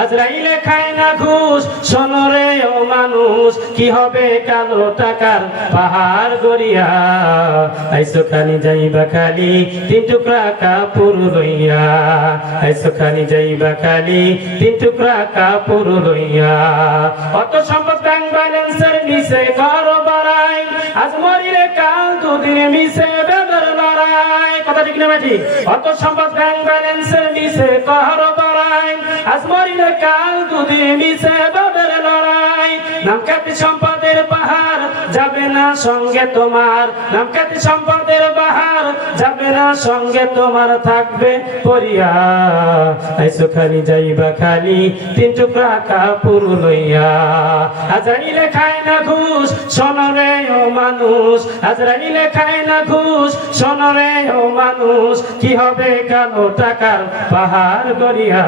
আজরাইলে খায় না ঘুষ। শোনো রে ও মানুষ, কি হবে কালো টাকার পাহাড় গড়িয়া। আইসো খানি যাইবা খালি তিন টুকরা কাপড় লইয়া। আইসো খানি যাইবা খালি তিন টুকরা কাপড় লইয়া। অত সম্পদ ব্যাংক ব্যালেন্সের নিচে ঘর বাড়াই, আজ মরিলে কাল দুদিন মিশে বেদর লড়াই। কথা ঠিক না বেটি? অত সম্পদ ব্যাংক ব্যালেন্সের নিচে ঘর বাড়াই, আজ মরিলে কাল দুদিন মিশে বেদর লড়াই। নাম খ্যাতি সম্পদের পাহাড় যাবে না সঙ্গে তোমার। নাম খ্যাতি সম্পদের পাহাড় যাবে না সঙ্গে তোমার, থাকবে পরিয়া। আইসো খালি যাইবা খালি তিন টুকরা কাপড় লইয়া। আজরাইলে খায় না ঘুষ। শোনো রে ও মানুষ, আজরাইলে খায় না ঘুষ। শোনো রে ও মানুষ, কি হবে কালো টাকার পাহাড় গড়িয়া।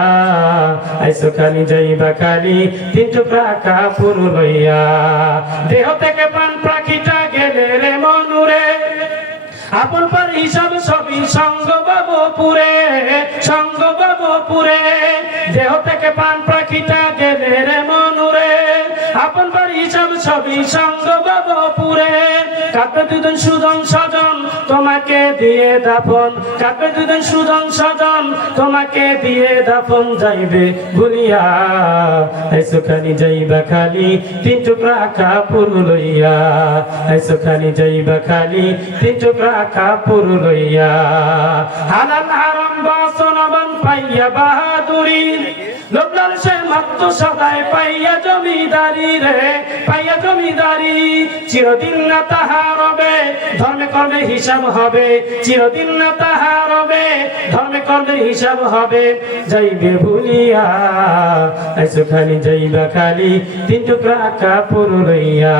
আইসো খালি যাইবা খালি তিন টুকরা কাপড় লইয়া। দেহ থেকে প্রাণ পাখিটা গেলে রে মনুরে, আপন পর হিসাব সবই সঙ্গ বাবুপুরে, সঙ্গ বাবুপুরে। দেহ থেকে প্রাণ পাখিটা গেলে রে মনুরে, আপন পর হিসাব সবই সঙ্গ বাবুপুরে। কাঁদবে দুজন সুজন স্বজন তোমাকে দিয়ে দাফন। কাঁদবে দুজন সুজন স্বজন তোমাকে দিয়ে দাফন, যাইবে ভুলিয়া। আইসো খালি যাইবা খালি তিন টুকরা কাপড় লইয়া। আইসো খালি যাইবা খালি তিন টুকরা কাপড় লইয়া। হালাল হারাম বাসনবান পাইয়া বাহাদুরি, লোকলাল সে মাত্র সদায় পাইয়া জমিদারি রে, পাইয়া জমিদারি। চিরদিন না তাহা রবে, ধর্মে কর্মে হিসাব হবে। চিরদিন না তাহা রবে, ধর্মে কর্মের হিসাব হবে, যাইবে ভুলিয়া। আইসো খালি যাইবা খালি তিন টুকরা কাপড় লইয়া।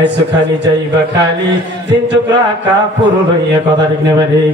আইসো খালি যাইবা খালি তিন টুকরা কাপড় লইয়া। কথা ঠিক না বাড়ি?